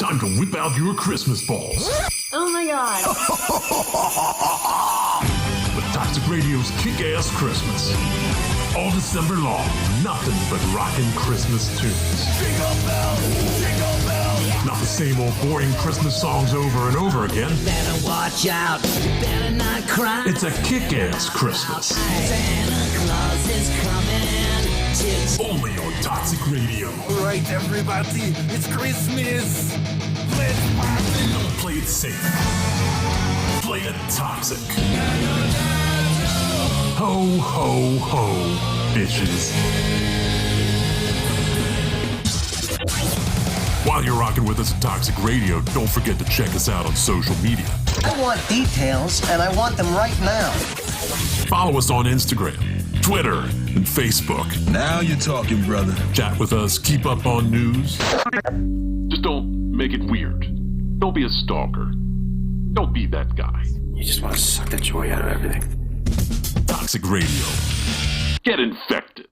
Time to whip out your Christmas balls. Oh my god. With Toxic Radio's Kick-Ass Christmas. All December long, nothing but rockin' Christmas tunes. Jingle bells, jingle bells. Not the same old boring Christmas songs over and over again. Better watch out, better not cry. It's a kick-ass Christmas. Santa Claus is coming to Only on Toxic Radio. All right, everybody, it's Christmas. Let's party. Don't play it safe. Play it toxic. Ho, ho, ho, bitches. While you're rocking with us at Toxic Radio, don't forget to check us out on social media. I want details, and I want them right now. Follow us on Instagram, Twitter, and Facebook. Now you're talking, brother. Chat with us, keep up on news. Just don't make it weird. Don't be a stalker. Don't be that guy. You just want to suck the joy out of everything. Toxic Radio. Get infected.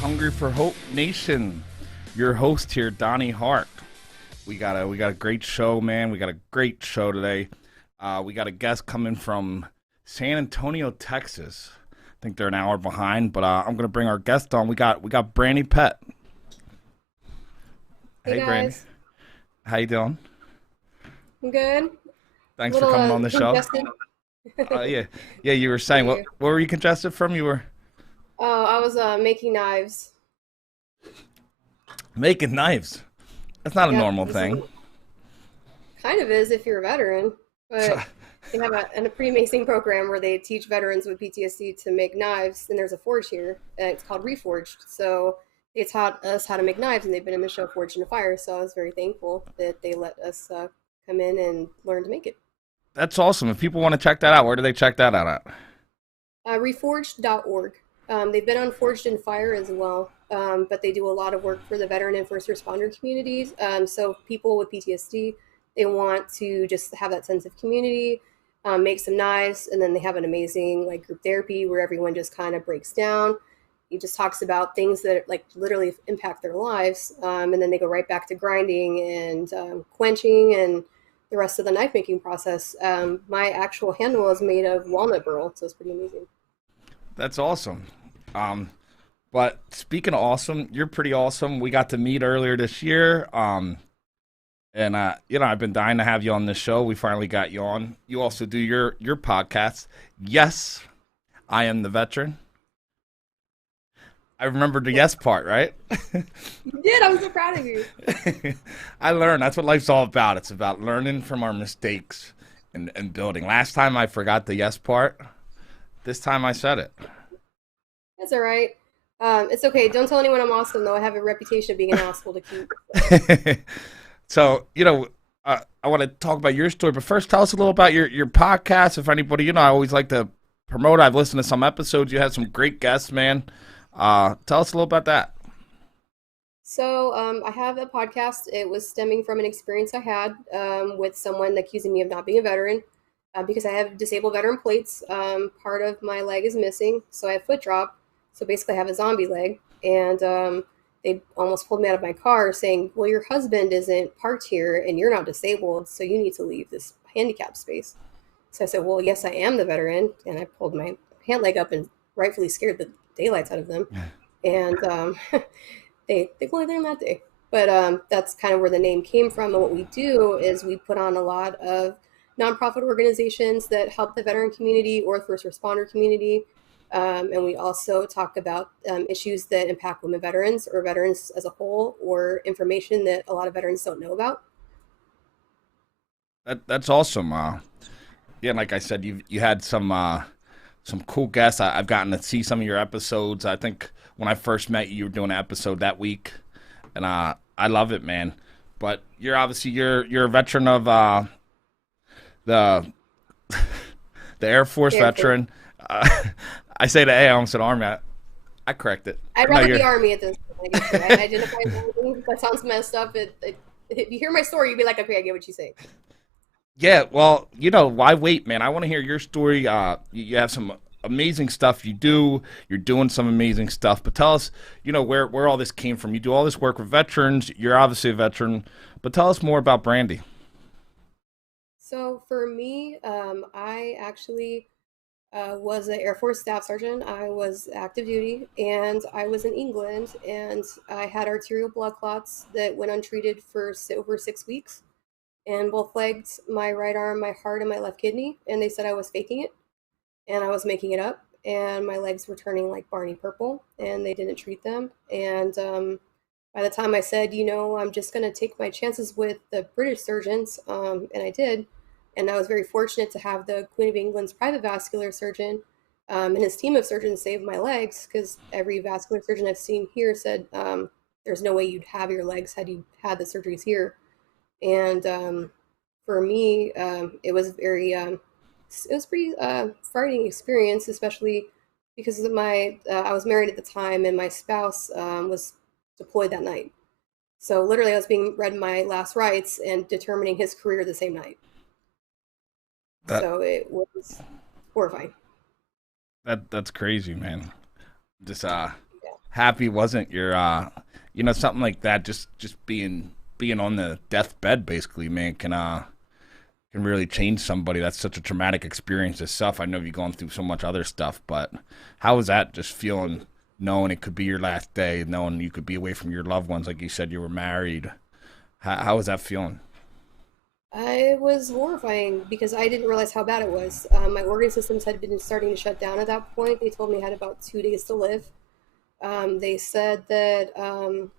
Hungry for Hope Nation. Your host here, Donnie Hart. We got a great show, man. We got a great show today. We got a guest coming from San Antonio, Texas. I think they're an hour behind, but I'm gonna bring our guest on. We got Brandi Pett. Hey Brandi. How you doing? I'm good. Thanks for coming on the show. Yeah. You were saying what were you congested from? You were. Oh, I was making knives. Making knives. That's not a normal thing. Kind of is if you're a veteran, but they have a pretty amazing program where they teach veterans with PTSD to make knives, and there's a forge here, and it's called Reforged. So they taught us how to make knives, and they've been in the show Forged in Fire, so I was very thankful that they let us come in and learn to make it. That's awesome. If people want to check that out, where do they check that out at? Reforged.org. They've been on Forged in Fire as well, but they do a lot of work for the veteran and first responder communities. So people with PTSD, they want to just have that sense of community, make some knives, and then they have an amazing group therapy where everyone just kind of breaks down. He just talks about things that literally impact their lives, and then they go right back to grinding and quenching and the rest of the knife making process. My actual handle is made of walnut burl, so it's pretty amazing. That's awesome. But speaking of awesome, you're pretty awesome. We got to meet earlier this year. And I've been dying to have you on this show. We finally got you on. You also do your podcast. Yes, I am the veteran. I remembered the yes part, right? You did. I'm so proud of you. I learned. That's what life's all about. It's about learning from our mistakes and building. Last time I forgot the yes part. This time I said it. That's all right. It's okay. Don't tell anyone I'm awesome, though. I have a reputation of being an asshole to keep. So, I want to talk about your story, but first tell us a little about your podcast. If anybody, I always like to promote. I've listened to some episodes. You had some great guests, man. Tell us a little about that. So I have a podcast. It was stemming from an experience I had with someone accusing me of not being a veteran. Because I have disabled veteran plates, part of my leg is missing, so I have foot drop. So basically I have a zombie leg, and they almost pulled me out of my car saying, well, your husband isn't parked here and you're not disabled, so you need to leave this handicap space. So I said, well, yes, I am the veteran, and I pulled my pant leg up and rightfully scared the daylights out of them. And they bullied them that day. But that's kind of where the name came from, and what we do is we put on a lot of nonprofit organizations that help the veteran community or first responder community. And we also talk about issues that impact women veterans or veterans as a whole, or information that a lot of veterans don't know about. That's awesome. Like I said, you had some cool guests. I've gotten to see some of your episodes. I think when I first met you, you were doing an episode that week, and I love it, man. But you're a veteran of the Air Force veteran. I say the A, I almost said Army. I correct it. I'd No, rather you're- be Army at this point. I identify as Army. That sounds messed up. If you hear my story, you'd be like, okay, I get what you say. Yeah, well, why wait, man? I want to hear your story. You have some amazing stuff you do. You're doing some amazing stuff. But tell us, where all this came from. You do all this work with veterans. You're obviously a veteran. But tell us more about Brandi. So for me, I actually was an Air Force Staff Sergeant. I was active duty, and I was in England, and I had arterial blood clots that went untreated for over 6 weeks, in both legs, my right arm, my heart, and my left kidney. And they said I was faking it, and I was making it up, and my legs were turning like Barney purple, and they didn't treat them. And by the time I said, I'm just going to take my chances with the British surgeons, and I did. And I was very fortunate to have the Queen of England's private vascular surgeon and his team of surgeons save my legs, because every vascular surgeon I've seen here said there's no way you'd have your legs had you had the surgeries here. And for me, it was pretty frightening experience, especially because of I was married at the time, and my spouse was deployed that night. So literally, I was being read my last rites and determining his career the same night. So it was horrifying. That's crazy, man. Just happy wasn't your something like that. Just being on the deathbed, basically, man, can really change somebody. That's such a traumatic experience itself. I know you've gone through so much other stuff, but how was that? Just knowing it could be your last day, knowing you could be away from your loved ones, like you said, you were married. How was that feeling? It was horrifying because I didn't realize how bad it was. My organ systems had been starting to shut down at that point. They told me I had about 2 days to live. They said that the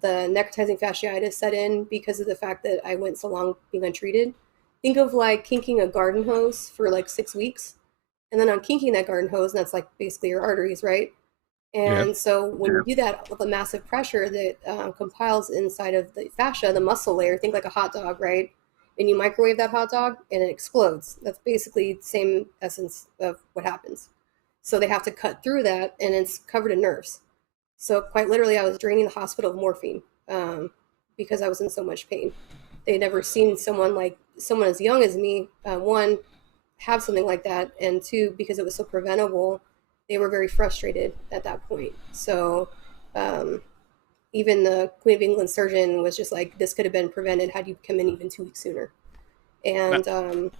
necrotizing fasciitis set in because of the fact that I went so long being untreated. Think of like kinking a garden hose for like 6 weeks, and then unkinking that garden hose, and that's like basically your arteries, right? And so when you do that with a massive pressure that compiles inside of the fascia, the muscle layer, think like a hot dog, right? And you microwave that hot dog and it explodes. That's basically the same essence of what happens. So they have to cut through that, and it's covered in nerves. So quite literally, I was draining the hospital of morphine because I was in so much pain. They'd never seen someone as young as me, one, have something like that, and two, because it was so preventable, they were very frustrated at that point. So even the Queen of England surgeon was just like, this could have been prevented had you come in even 2 weeks sooner. And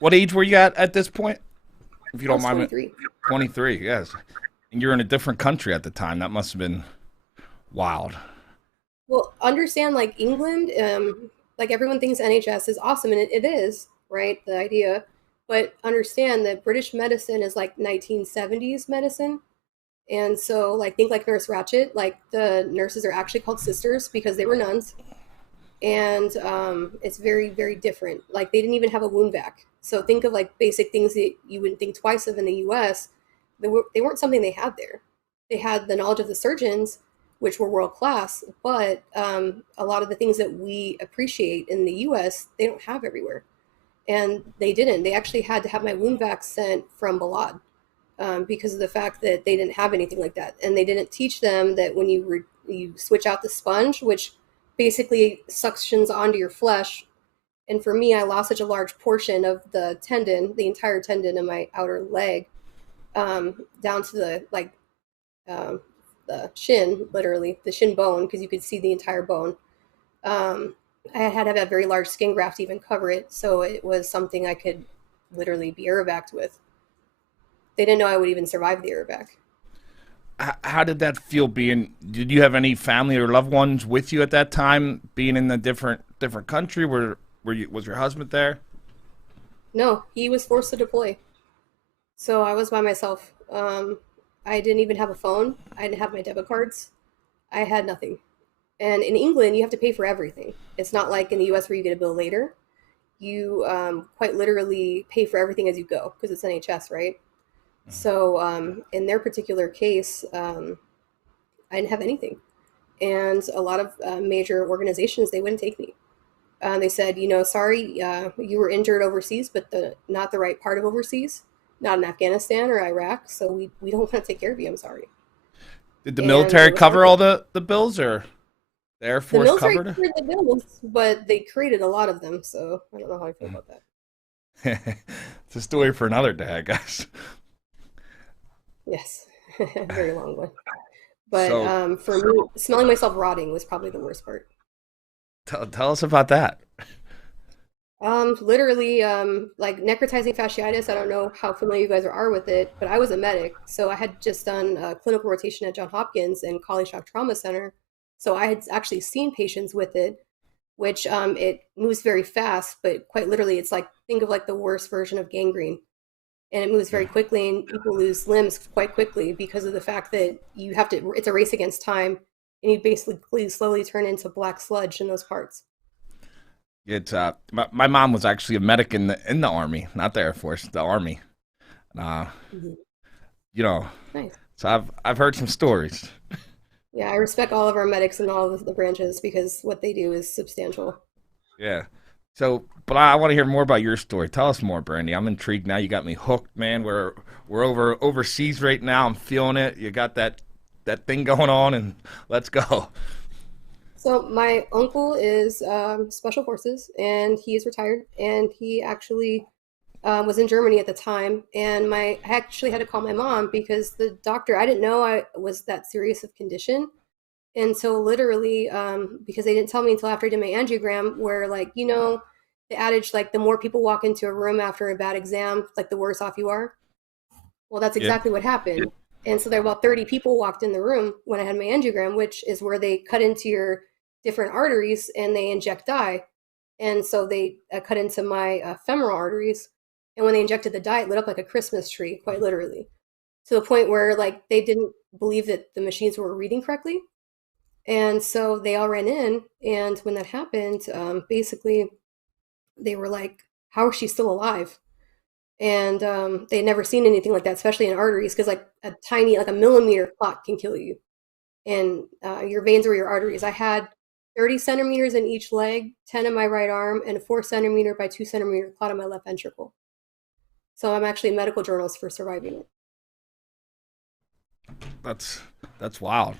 what age were you at this point? If you don't mind. 23. 23, yes. And you're in a different country at the time. That must have been wild. Well, understand, like England, like everyone thinks NHS is awesome, and it is, right? The idea. But understand that British medicine is like 1970s medicine. And so, like, think like Nurse Ratched. Like, the nurses are actually called sisters because they were nuns. And it's very, very different. Like, they didn't even have a wound vac. So think of, like, basic things that you wouldn't think twice of in the U.S. They weren't something they had there. They had the knowledge of the surgeons, which were world class. But a lot of the things that we appreciate in the U.S., they don't have everywhere. And they didn't. They actually had to have my wound vac sent from Balad. Because of the fact that they didn't have anything like that. And they didn't teach them that when you switch out the sponge, which basically suctions onto your flesh. And for me, I lost such a large portion of the tendon, the entire tendon in my outer leg, down to the shin, literally, the shin bone, because you could see the entire bone. I had to have a very large skin graft to even cover it. So it was something I could literally be air-evac with. They didn't know I would even survive the air-evac. How did that feel did you have any family or loved ones with you at that time, being in a different country? Was your husband there? No, he was forced to deploy. So I was by myself. I didn't even have a phone. I didn't have my debit cards. I had nothing. And in England, you have to pay for everything. It's not like in the US where you get a bill later. You quite literally pay for everything as you go because it's NHS, right? So in their particular case, I didn't have anything. And a lot of major organizations, they wouldn't take me. They said, sorry, you were injured overseas, but not the right part of overseas. not in Afghanistan or Iraq, so we don't want to take care of you. I'm sorry. Did the And military it was cover horrible. all the bills, or the Air The Force military covered covered the bills, but they created a lot of them, so I don't know how I feel about that. it? It's a story for another day, I guess. Yes, very long one. But So for me, smelling myself rotting was probably the worst part. tell us about that. Literally, like necrotizing fasciitis. I don't know how familiar you guys are with it, but I was a medic, so I had just done a clinical rotation at Johns Hopkins and College Shock Trauma Center. So I had actually seen patients with it, which it moves very fast, but quite literally, it's like think of like the worst version of gangrene, and it moves very quickly, and people lose limbs quite quickly because of the fact that you have to. It's a race against time, and you basically slowly turn into black sludge in those parts. It's my mom was actually a medic in the Army, not the Air Force, the Army. Uh, Mhm. you know, Nice. so I've heard some stories. Yeah, I respect all of our medics and all of the branches because what they do is substantial. Yeah. So, but I want to hear more about your story. Tell us more, Brandi. I'm intrigued now. You got me hooked, man. We're overseas right now. I'm feeling it. You got that thing going on, and let's go. So my uncle is special forces, and he is retired, and he actually was in Germany at the time. And I actually had to call my mom because the doctor, I didn't know I was that serious of condition. And so literally, because they didn't tell me until after I did my angiogram, where like, the adage, like the more people walk into a room after a bad exam, like the worse off you are. Well, that's Yeah. exactly what happened. And so there were about 30 people walked in the room when I had my angiogram, which is where they cut into your different arteries and they inject dye. And so they cut into my femoral arteries. And when they injected the dye, it lit up like a Christmas tree, quite literally, to the point where like they didn't believe that the machines were reading correctly. And so they all ran in. And when that happened, basically they were like, how is she still alive? And they'd never seen anything like that, especially in arteries, because like a tiny, like a millimeter clot can kill you. And your veins or your arteries. I had 30 centimeters in each leg, 10 in my right arm, and a 4 centimeter by 2 centimeter clot in my left ventricle. So I'm actually a medical journalist for surviving it. That's that's wild.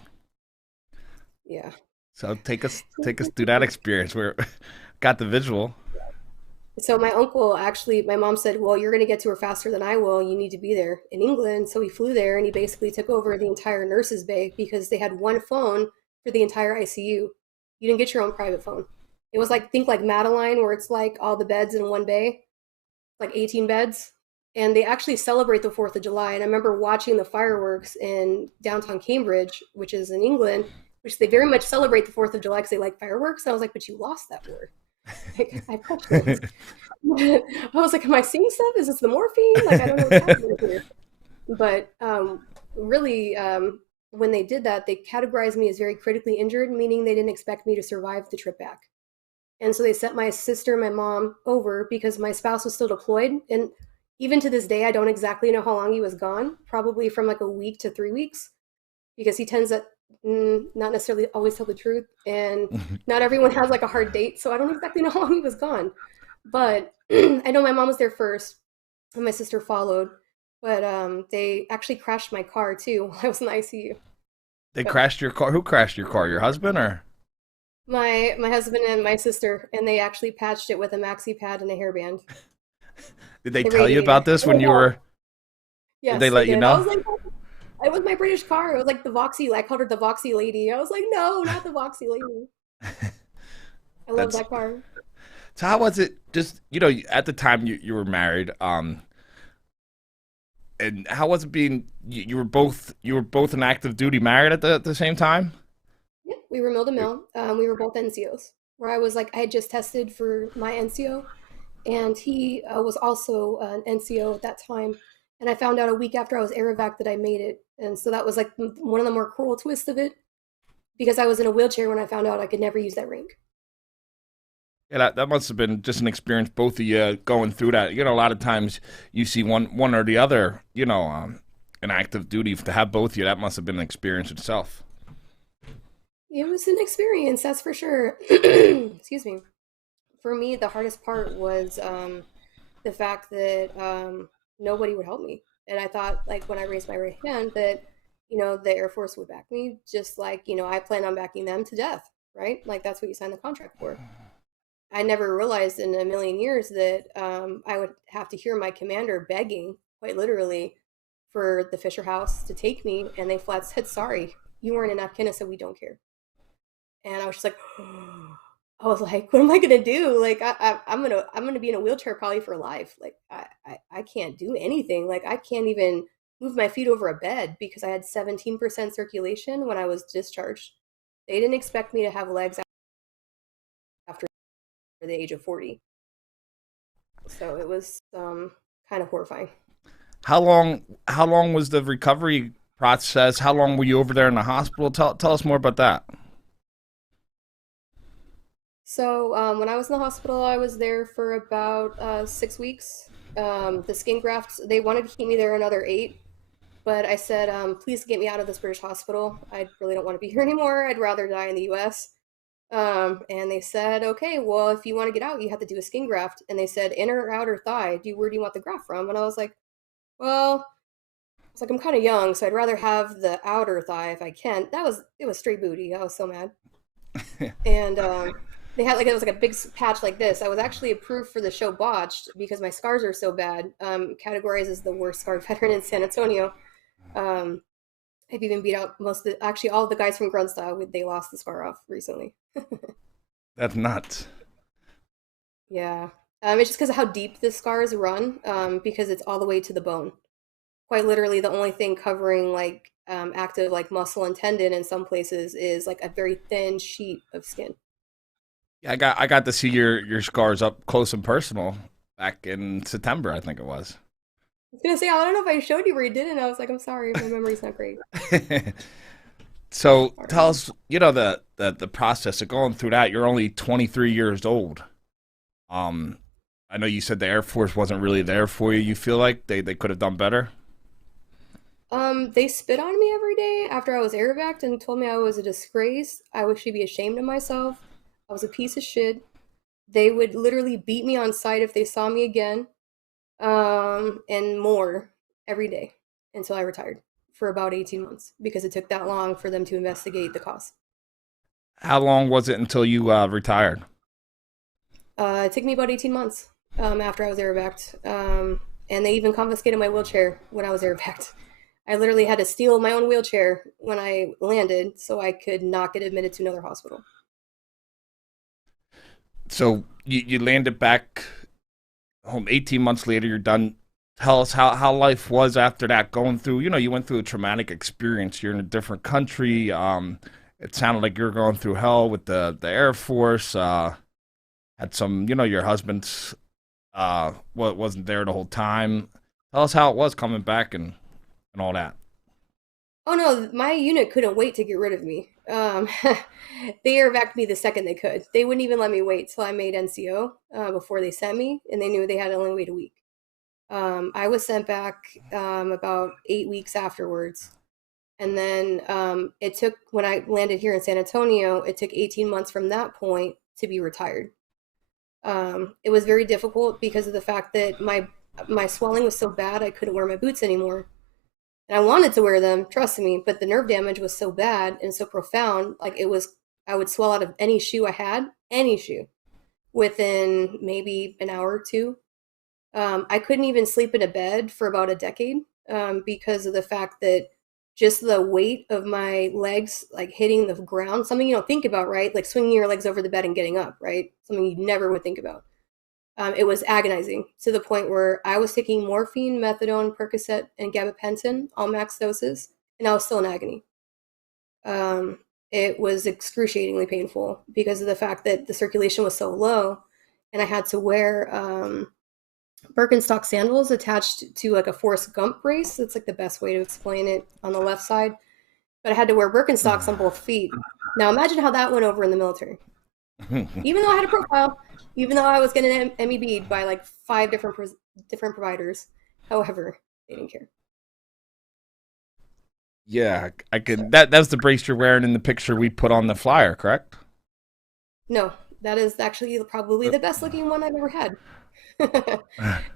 Yeah. So take us through that experience. Where got the visual. So my uncle actually, my mom said, well, you're going to get to her faster than I will. You need to be there in England. So he flew there and he basically took over the entire nurses' bay because they had one phone for the entire ICU. You didn't get your own private phone. It was like, think like Madeline, where it's like all the beds in one bay, like 18 beds. And they actually celebrate the 4th of July. And I remember watching the fireworks in downtown Cambridge, which is in England, which they very much celebrate the 4th of July because they like fireworks. And I was like, but you lost that war. Like, I pushed it. I was like, am I seeing stuff? Is this the morphine? Like, I don't know what's happening here. But really, when they did that, they categorized me as very critically injured, meaning they didn't expect me to survive the trip back. And so they sent my sister and my mom over because my spouse was still deployed. And even to this day, I don't exactly know how long he was gone, probably from like a week to 3 weeks, because he tends to not necessarily always tell the truth. And not everyone has like a hard date. So I don't exactly know how long he was gone. But I know my mom was there first and my sister followed. But they actually crashed my car too while I was in the ICU. They But crashed your car. Who crashed your car? Your husband or? my husband and my sister, and they actually patched it with a maxi pad and a hairband. Did they The tell you radiator. about this when you were? Did they Yes, they let you did. I know? was like, it was my British car. It was like the Voxy. I called her the Voxy lady. I was like, no, not the Voxy lady. I love That's that car. so. How was it? Just at the time you were married. And how was it being? You were both in active duty, married at the same time. Yeah, we were mill to mill. We were both NCOs. Where I was like, I had just tested for my NCO, and he was also an NCO at that time. And I found out a week after I was air evac that I made it, and so that was like one of the more cruel twists of it, because I was in a wheelchair when I found out I could never use that rank. Yeah, that must have been just an experience, both of you going through that. A lot of times you see one or the other, in active duty. To have both of you, that must have been an experience itself. It was an experience, that's for sure. Excuse me. For me, the hardest part was the fact that nobody would help me. And I thought, like, when I raised my right hand, that, the Air Force would back me, just like, I plan on backing them to death, right? Like, that's what you signed the contract for. I never realized in a million years that I would have to hear my commander begging, quite literally, for the Fisher House to take me, and they flat said, "Sorry, you weren't in Afghanistan. We don't care." And I was just like, I was like, "What am I gonna do? Like, I'm gonna be in a wheelchair probably for life. Like, I can't do anything. Like, I can't even move my feet over a bed because I had 17% circulation when I was discharged. They didn't expect me to have legs after the age of 40. So it was kind of horrifying. How long was the recovery process? How long were you over there in the hospital? Tell us more about that. So when I was in the hospital, I was there for about 6 weeks. The skin grafts, they wanted to keep me there another 8, but I said, please get me out of this British hospital. I really don't want to be here anymore. I'd rather die in the US. And they said, okay, well, if you want to get out, you have to do a skin graft. And they said, inner or outer thigh, where do you want the graft from? And I was like, well, it's like, I'm kind of young, so I'd rather have the outer thigh if I can. It was straight booty. I was so mad. And they had it was like a big patch like this. I was actually approved for the show Botched because my scars are so bad. Categorized as the worst scarred veteran in San Antonio. I've even beat out actually all of the guys from Grunt Style. They lost the scar off recently. That's nuts. Yeah. It's just because of how deep the scars run, because it's all the way to the bone. Quite literally, the only thing covering like active like muscle and tendon in some places is like a very thin sheet of skin. Yeah, I got to see your scars up close and personal back in September, I think it was. I was gonna say, I don't know if I showed you where you didn't. I was like, I'm sorry, my memory's not great. So tell us, the process of going through that. You're only 23 years old. I know you said the Air Force wasn't really there for you. You feel like they could have done better? They spit on me every day after I was air evac'd and told me I was a disgrace. I should be ashamed of myself. I was a piece of shit. They would literally beat me on sight if they saw me again, and more every day until I retired for about 18 months because it took that long for them to investigate the cause. How long was it until you retired? It took me about 18 months after I was air evac'd, and they even confiscated my wheelchair when I was air evac'd. I literally had to steal my own wheelchair when I landed so I could not get admitted to another hospital. So you landed back home 18 months later, you're done. Tell us how life was after that, going through, you went through a traumatic experience. You're in a different country. It sounded like you were going through hell with the Air Force. Had some, your husband's wasn't there the whole time. Tell us how it was coming back and all that. Oh no, my unit couldn't wait to get rid of me. They air evac'd me the second they could. They wouldn't even let me wait till I made NCO before they sent me, and they knew they had to only wait a week. I was sent back about 8 weeks afterwards. And then it took, when I landed here in San Antonio, it took 18 months from that point to be retired. It was very difficult because of the fact that my swelling was so bad I couldn't wear my boots anymore. And I wanted to wear them, trust me, but the nerve damage was so bad and so profound, like I would swell out of any shoe I had, any shoe, within maybe an hour or two. I couldn't even sleep in a bed for about a decade because of the fact that just the weight of my legs like hitting the ground, something you don't think about, right? Like swinging your legs over the bed and getting up, right? Something you never would think about. It was agonizing to the point where I was taking morphine, methadone, Percocet, and gabapentin, all max doses, and I was still in agony. It was excruciatingly painful because of the fact that the circulation was so low, and I had to wear Birkenstock sandals attached to like a Forrest Gump brace. That's like the best way to explain it on the left side. But I had to wear Birkenstocks on both feet. Now imagine how that went over in the military. Even though I had a profile, even though I was getting MEB'd by like 5 different providers. However, they didn't care. Yeah, I could. That's the brace you're wearing in the picture we put on the flyer, correct? No, that is actually probably the best looking one I've ever had.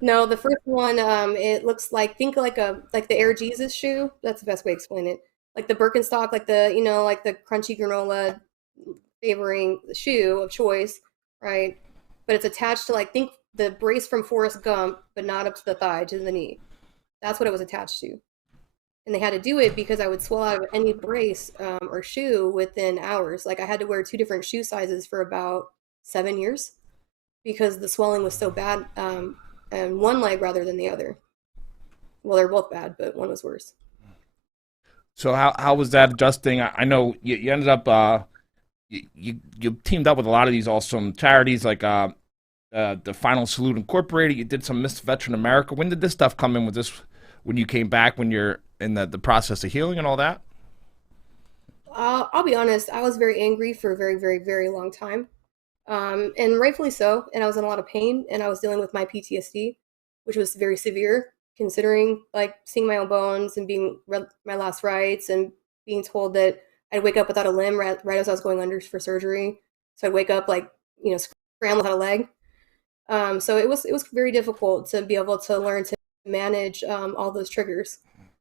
No, the first one, it looks like think like the Air Jesus shoe. That's the best way to explain it. Like the Birkenstock, like like the crunchy granola favoring shoe of choice, right? But it's attached to like think the brace from Forrest Gump, but not up to the thigh, to the knee. That's what it was attached to. And they had to do it because I would swell out of any brace or shoe within hours. Like I had to wear two different shoe sizes for about 7 years because the swelling was so bad on one leg rather than the other. Well, they're both bad, but one was worse. So how was that adjusting? I know you ended up you teamed up with a lot of these awesome charities like the Final Salute Incorporated. You did some Miss Veteran America. When did this stuff come in? Was this when you came back, when you're in the process of healing and all that? I'll be honest, I was very angry for a very, very, very long time. And rightfully so. And I was in a lot of pain and I was dealing with my PTSD, which was very severe considering like seeing my own bones and being read my last rites and being told that I'd wake up without a limb right as I was going under for surgery. So I'd wake up like, scramble without a leg. So it was very difficult to be able to learn to manage all those triggers,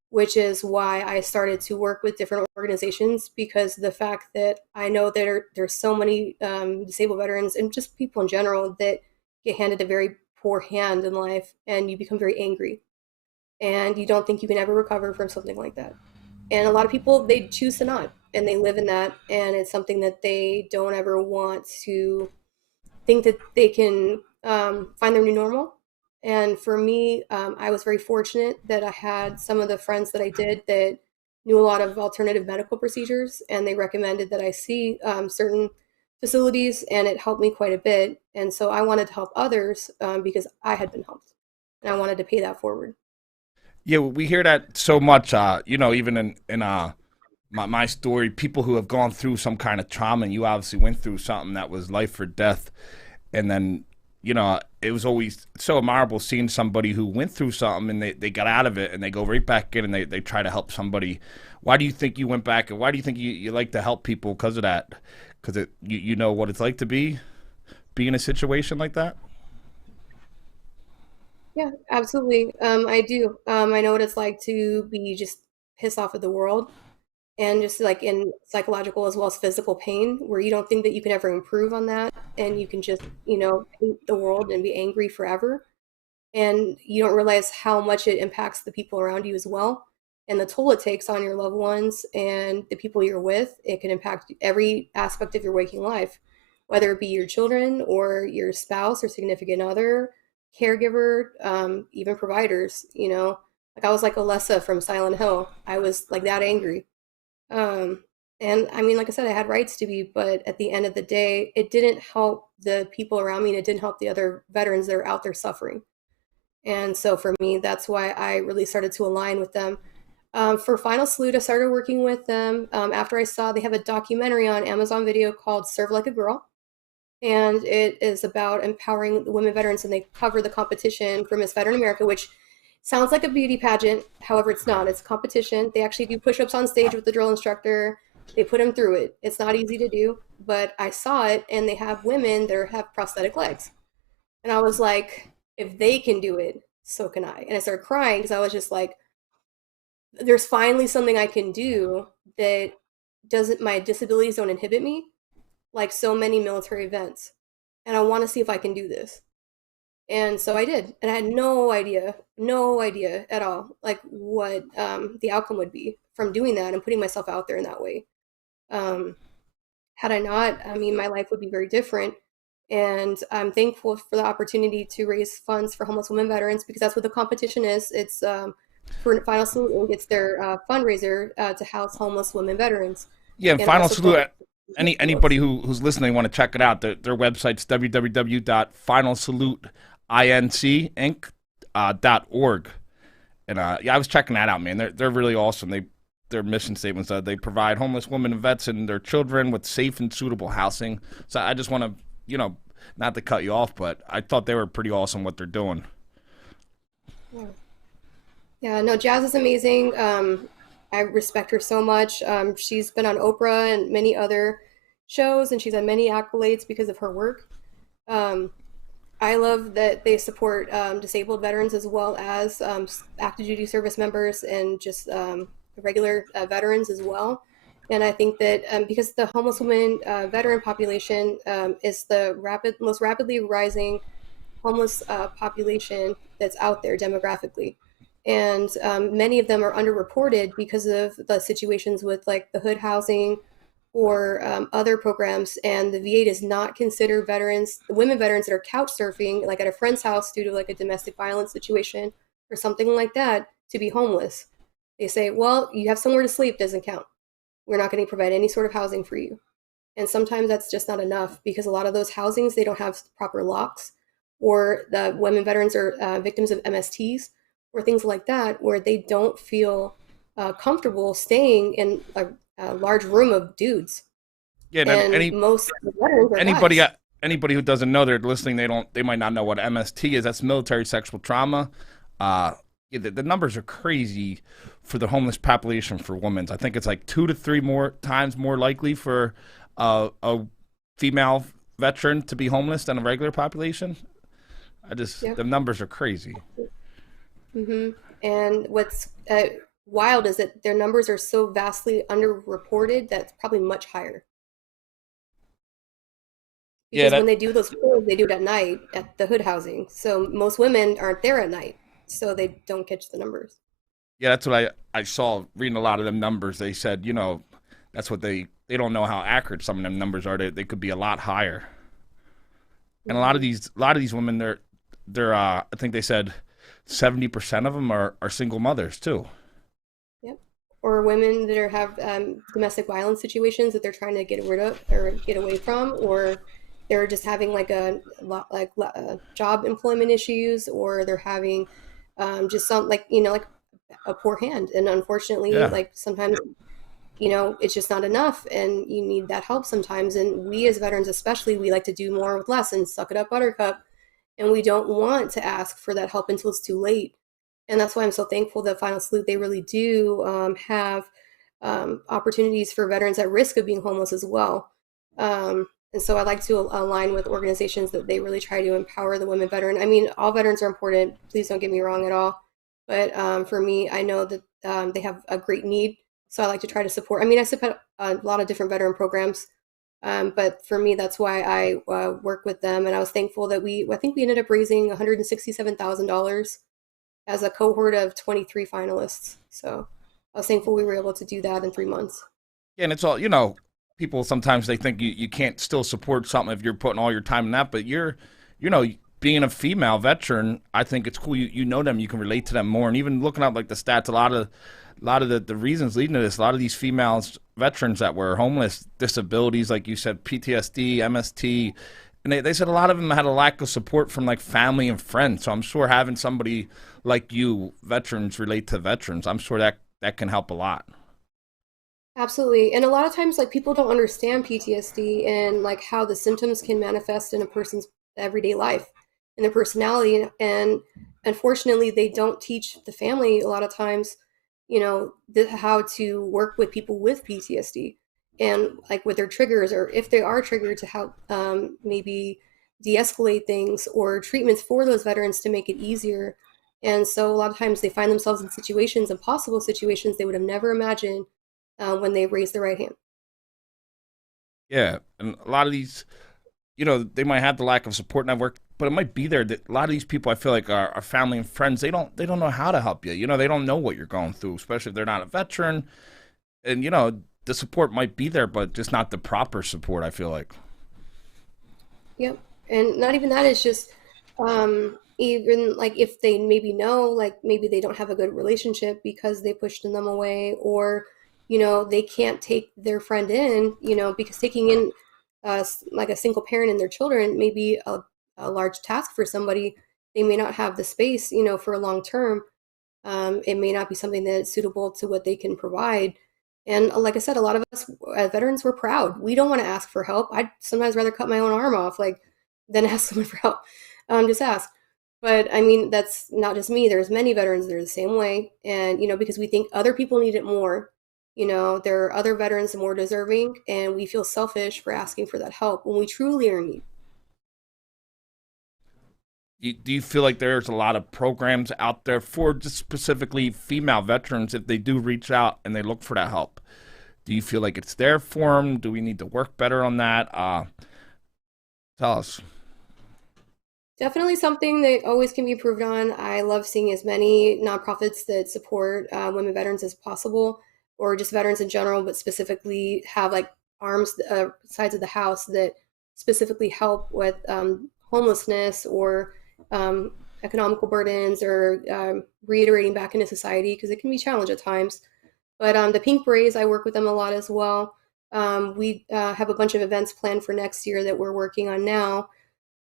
which is why I started to work with different organizations because the fact that I know that there's so many disabled veterans and just people in general that get handed a very poor hand in life and you become very angry and you don't think you can ever recover from something like that. And a lot of people, they choose to not and they live in that and it's something that they don't ever want to think that they can find their new normal. And for me, I was very fortunate that I had some of the friends that I did that knew a lot of alternative medical procedures, and they recommended that I see certain facilities, and it helped me quite a bit. And so I wanted to help others because I had been helped, and I wanted to pay that forward. Yeah, we hear that so much. Even in my story, people who have gone through some kind of trauma, and you obviously went through something that was life or death, and then it was always so admirable seeing somebody who went through something and they got out of it and they go right back in and they try to help somebody. Why do you think you went back and why do you think you like to help people because of that? Because you know what it's like to be in a situation like that? Yeah, absolutely. I do. I know what it's like to be just pissed off at the world and just like in psychological as well as physical pain where you don't think that you can ever improve on that and you can just hate the world and be angry forever and you don't realize how much it impacts the people around you as well and the toll it takes on your loved ones and the people you're with. It can impact every aspect of your waking life, whether it be your children or your spouse or significant other, caregiver, even providers. Like I was like Alessa from Silent Hill. I was like that angry. um, and I mean, like I said, I had rights to be, but at the end of the day, it didn't help the people around me and it didn't help the other veterans that are out there suffering. And so for me, that's why I really started to align with them. For Final Salute, I started working with them after I saw they have a documentary on Amazon Video called Serve Like a Girl. And it is about empowering the women veterans, and they cover the competition for Miss Veteran America, which sounds like a beauty pageant. However, it's not. It's a competition. They actually do push-ups on stage with the drill instructor. They put them through it. It's not easy to do, but I saw it, and they have women that have prosthetic legs. And I was like, if they can do it, so can I. And I started crying because I was just like, there's finally something I can do that doesn't, my disabilities don't inhibit me like so many military events. And I want to see if I can do this. And so I did. And I had no idea at all, like what the outcome would be from doing that and putting myself out there in that way. Um, had I not, I mean, my life would be very different. And I'm thankful for the opportunity to raise funds for homeless women veterans because that's what the competition is. It's for Final Salute, it's their fundraiser to house homeless women veterins. Yeah, and And Final also Salute. Anybody who's listening want to check it out. Their website's www.finalsaluteinc.org. And yeah, I was checking that out, man. They're really awesome. Their mission statements they provide homeless women and vets and their children with safe and suitable housing. So I just want to not to cut you off, but I thought they were pretty awesome what they're doing. Yeah. Yeah, no, Jazz is amazing. I respect her so much. She's been on Oprah and many other shows, and she's had many accolades because of her work. Um, I love that they support disabled veterans as well as active duty service members and just regular veterans as well. And I think that because the homeless women veteran population is the most rapidly rising homeless population that's out there demographically. And many of them are underreported because of the situations with like the hood housing or other programs. And the VA does not consider veterans, the women veterans that are couch surfing, like at a friend's house due to like a domestic violence situation or something like that, to be homeless. They say, well, you have somewhere to sleep, doesn't count. We're not going to provide any sort of housing for you. And sometimes that's just not enough because a lot of those housings, they don't have proper locks, or the women veterans are victims of MSTs or things like that, where they don't feel comfortable staying in a large room of dudes. Yeah, And most veterans are anybody guys. anybody who doesn't know, they're listening. They might not know what MST is. That's military sexual trauma. Yeah, the numbers are crazy for the homeless population for women. I think it's like 2 to 3 more times more likely for a female veteran to be homeless than a regular population. The numbers are crazy. And what's wild is that their numbers are so vastly underreported that it's probably much higher. Yeah, Because when they do those polls, they do it at night at the hood housing. So most women aren't there at night, so they don't catch the numbers. yeah, that's what I saw reading a lot of them numbers. They said, that's what they don't know how accurate some of them numbers are. They could be a lot higher. And a lot of these women, they're I think they said 70% of them are single mothers too. Yep. Or women that have domestic violence situations that they're trying to get rid of or get away from, or they're just having like job employment issues, or they're having just some like a poor hand, and unfortunately, Yeah. like sometimes it's just not enough, and you need that help sometimes. And we as veterans, especially, we like to do more with less and suck it up, buttercup, and we don't want to ask for that help until it's too late. And that's why I'm so thankful that Final Salute, they really do have opportunities for veterans at risk of being homeless as well. And so I like to align with organizations that they really try to empower the women veteran. I mean, all veterans are important. Please don't get me wrong at all. But for me, I know that they have a great need. So I like to try to support. I mean, I support a lot of different veteran programs. But for me, that's why I work with them. And I was thankful that I think we ended up raising $167,000 as a cohort of 23 finalists. So I was thankful we were able to do that in 3 months. Yeah, and it's all, people sometimes they think you can't still support something if you're putting all your time in that, but being a female veteran, I think it's cool. You know them, you can relate to them more. And even looking up like the stats, a lot of the reasons leading to this, a lot of these females veterans that were homeless, disabilities, like you said, PTSD, MST, and they said a lot of them had a lack of support from like family and friends. So I'm sure having somebody like you, veterans relate to veterans, I'm sure that can help a lot. Absolutely. And a lot of times, like, people don't understand PTSD and like how the symptoms can manifest in a person's everyday life and their personality. And unfortunately, they don't teach the family a lot of times, how to work with people with PTSD and like with their triggers, or if they are triggered, to help maybe de-escalate things or treatments for those veterans to make it easier. And so a lot of times they find themselves in situations, impossible situations they would have never imagined when they raise the right hand. Yeah, and a lot of these, they might have the lack of support network, but it might be there that a lot of these people I feel like are family and friends. They don't know how to help you. They don't know what you're going through, especially if they're not a veteran. And the support might be there, but just not the proper support, I feel like. Yep. And not even that, it's just even like if they maybe know, like maybe they don't have a good relationship because they pushed them away, or they can't take their friend in, because taking in like a single parent and their children may be a large task for somebody. They may not have the space, for a long term. It may not be something that's suitable to what they can provide. And like I said, a lot of us as veterans, we're proud. We don't want to ask for help. I'd sometimes rather cut my own arm off, like, than ask someone for help. Just ask. But I mean, that's not just me. There's many veterans that are the same way. And, because we think other people need it more. There are other veterans more deserving, and we feel selfish for asking for that help when we truly are in need. Do you feel like there's a lot of programs out there for just specifically female veterans if they do reach out and they look for that help? Do you feel like it's there for them? Do we need to work better on that? Tell us. Definitely something that always can be improved on. I love seeing as many nonprofits that support women veterans as possible, or just veterans in general, but specifically have like arms, sides of the house that specifically help with homelessness or economical burdens or reiterating back into society, because it can be a challenge at times. But the Pink Berets, I work with them a lot as well. We have a bunch of events planned for next year that we're working on now.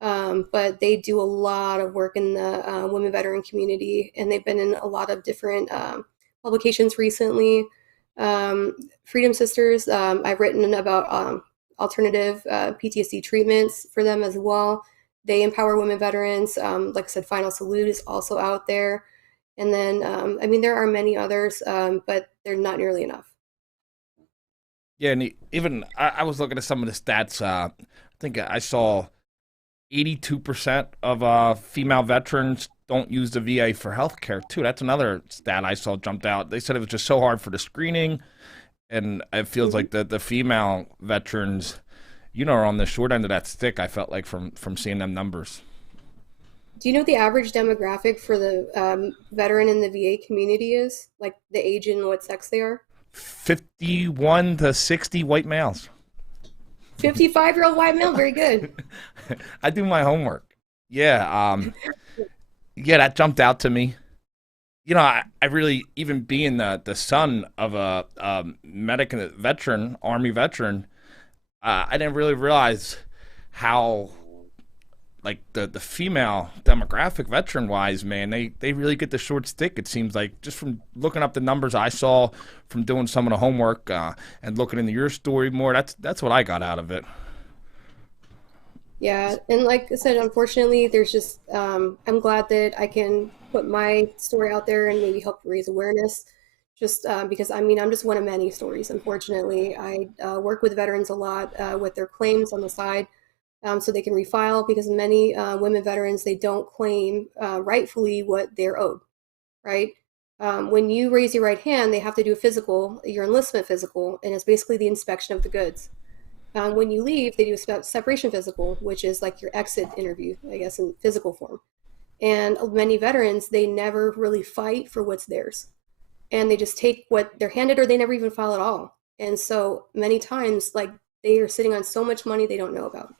But they do a lot of work in the women veteran community, and they've been in a lot of different publications recently. Freedom Sisters, I've written about alternative PTSD treatments for them as well. They empower women veterans. Like I said, Final Salute is also out there. And then, I mean, there are many others, but they're not nearly enough. Yeah, and even I was looking at some of the stats. I think I saw 82% of female veterans don't use the VA for health care, too. That's another stat I saw jumped out. They said it was just so hard for the screening, and it feels like the female veterans, are on the short end of that stick, I felt like, from seeing them numbers. Do you know what the average demographic for the veteran in the VA community is? Like the age and what sex they are? 51 to 60 white males. 55-year-old white male, very good. I do my homework. Yeah, that jumped out to me. I really, even being the son of a medic and a veteran, Army veteran, I didn't really realize how, like, the female demographic veteran-wise, man, they really get the short stick, it seems like, just from looking up the numbers I saw, from doing some of the homework and looking into your story more. That's what I got out of it. Yeah, and like I said, unfortunately, there's just, I'm glad that I can put my story out there and maybe help raise awareness, just because, I mean, I'm just one of many stories, unfortunately. I work with veterans a lot with their claims on the side. So they can refile, because many women veterans, they don't claim rightfully what they're owed, right? When you raise your right hand, they have to do a physical, your enlistment physical, and it's basically the inspection of the goods. When you leave, they do a separation physical, which is like your exit interview, I guess, in physical form. And many veterans, they never really fight for what's theirs. And they just take what they're handed, or they never even file at all. And so many times, like, they are sitting on so much money they don't know about.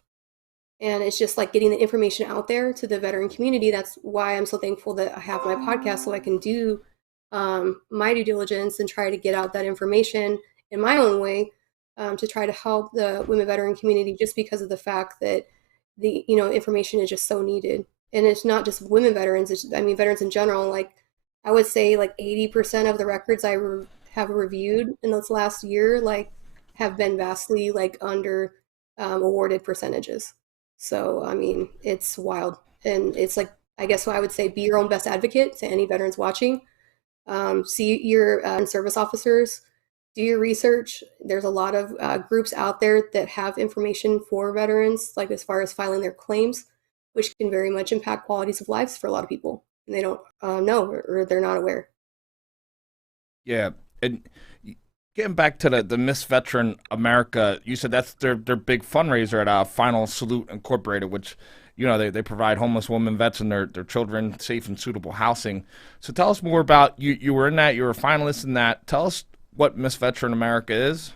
And it's just like getting the information out there to the veteran community. That's why I'm so thankful that I have my podcast, so I can do my due diligence and try to get out that information in my own way, to try to help the women veteran community, just because of the fact that the information is just so needed. And it's not just women veterans, I mean veterans in general. Like, I would say like 80% of the records I have reviewed in this last year, like, have been vastly like under awarded percentages. So, I mean, it's wild. And it's like, I guess what I would say, be your own best advocate to any veterans watching. See your service officers, do your research. There's a lot of groups out there that have information for veterans, like as far as filing their claims, which can very much impact qualities of lives for a lot of people. And they don't know, or they're not aware. Yeah. And getting back to the Miss Veteran America, you said that's their big fundraiser at Final Salute Incorporated, which, they provide homeless women vets and their children safe and suitable housing. So tell us more about, you were in that, you were a finalist in that. Tell us what Miss Veteran America is.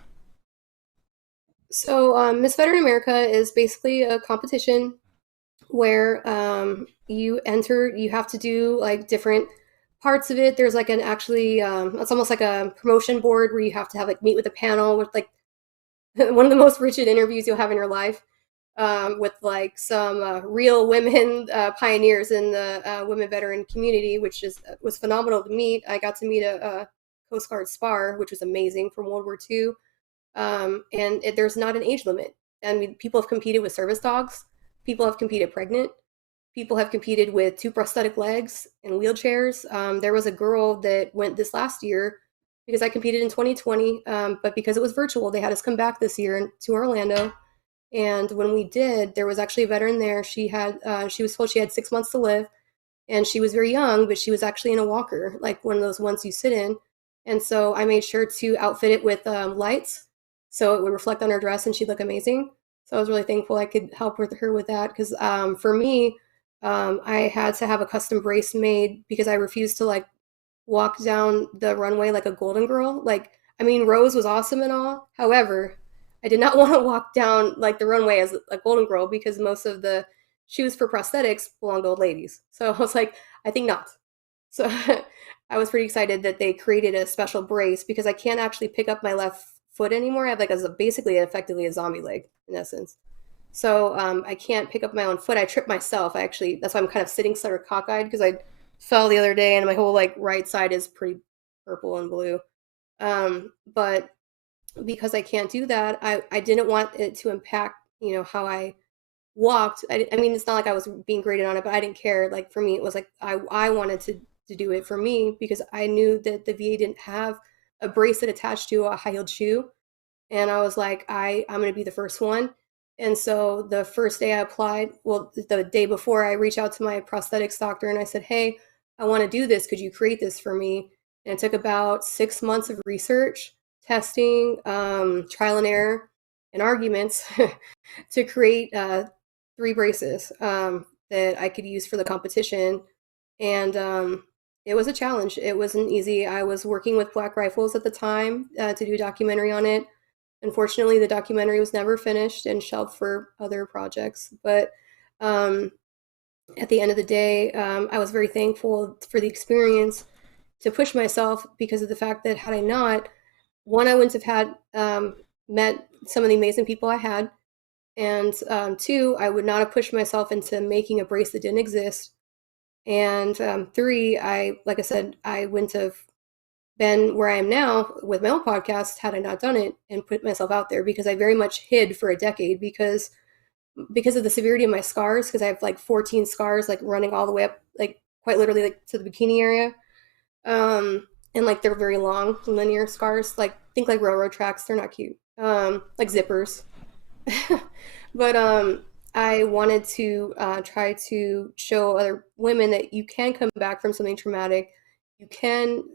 So Miss Veteran America is basically a competition where you enter, you have to do like different parts of it. There's like an actually, it's almost like a promotion board where you have to have like meet with a panel with like one of the most rigid interviews you'll have in your life, with like some real women pioneers in the women veteran community, which was phenomenal to meet. I got to meet a Coast Guard spar, which was amazing, from World War II. There's not an age limit. I mean, people have competed with service dogs. People have competed pregnant. People have competed with 2 prosthetic legs and wheelchairs. There was a girl that went this last year, because I competed in 2020, but because it was virtual, they had us come back this year to Orlando. And when we did, there was actually a veteran there. She was told she had 6 months to live, and she was very young, but she was actually in a walker, like one of those ones you sit in. And so I made sure to outfit it with lights so it would reflect on her dress and she'd look amazing. So I was really thankful I could help with her with that because for me, I had to have a custom brace made because I refused to like walk down the runway like a golden girl. Like, I mean, Rose was awesome and all. However, I did not want to walk down like the runway as a golden girl because most of the shoes for prosthetics belong to old ladies. So I was like, I think not. So I was pretty excited that they created a special brace because I can't actually pick up my left foot anymore. I have like basically effectively a zombie leg in essence. So I can't pick up my own foot. I trip myself. That's why I'm kind of sitting sort of cockeyed because I fell the other day and my whole like right side is pretty purple and blue. But because I can't do that, I didn't want it to impact, how I walked. I mean, it's not like I was being graded on it, but I didn't care. Like for me, it was like I wanted to do it for me because I knew that the VA didn't have a bracelet attached to a high-heeled shoe. And I was like, I'm going to be the first one. And so the first day I applied, well, the day before, I reached out to my prosthetics doctor and I said, hey, I want to do this. Could you create this for me? And it took about 6 months of research, testing, trial and error, and arguments to create 3 braces that I could use for the competition. And it was a challenge. It wasn't easy. I was working with Black Rifles at the time to do a documentary on it. Unfortunately, the documentary was never finished and shelved for other projects. But at the end of the day, I was very thankful for the experience to push myself because of the fact that had I not, one, I wouldn't have had met some of the amazing people I had. And 2, I would not have pushed myself into making a brace that didn't exist. And 3, like I said, I wouldn't have been where I am now with my own podcast had I not done it and put myself out there because I very much hid for a decade because of the severity of my scars, because I have like 14 scars like running all the way up, like quite literally like to the bikini area. And like they're very long linear scars, like think like railroad tracks. They're not cute. Like zippers. But I wanted to try to show other women that you can come back from something traumatic.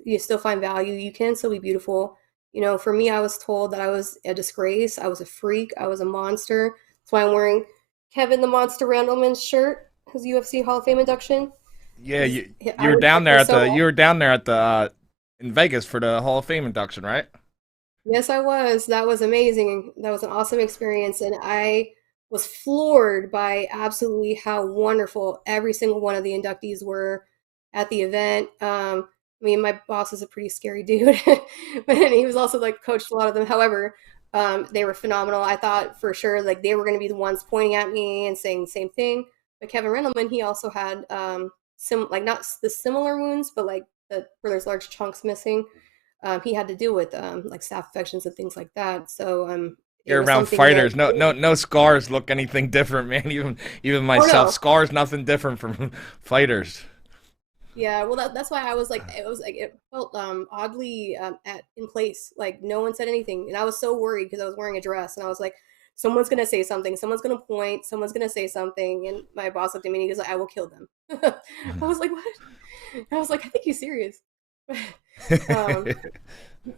You still find value. You can still be beautiful. For me, I was told that I was a disgrace. I was a freak. I was a monster. That's why I'm wearing Kevin the Monster Randleman's shirt, his UFC Hall of Fame induction. Yeah, you were down there at the in Vegas for the Hall of Fame induction, right? Yes, I was. That was amazing. That was an awesome experience. And I was floored by absolutely how wonderful every single one of the inductees were at the event. I mean, my boss is a pretty scary dude, but he was also like coached a lot of them. However, they were phenomenal. I thought for sure like they were going to be the ones pointing at me and saying the same thing. But Kevin Randleman, he also had not the similar wounds, but like where there's large chunks missing. He had to deal with like staph infections and things like that. So you're around fighters. No scars look anything different, man. Even myself, no. Scars nothing different from fighters. Yeah, well, that's why it felt oddly in place. Like no one said anything, and I was so worried because I was wearing a dress, and I was like, someone's gonna say something, someone's gonna point, someone's gonna say something, and my boss looked at me and he goes, "I will kill them." I was like, "What?" I was like, "I think he's serious." The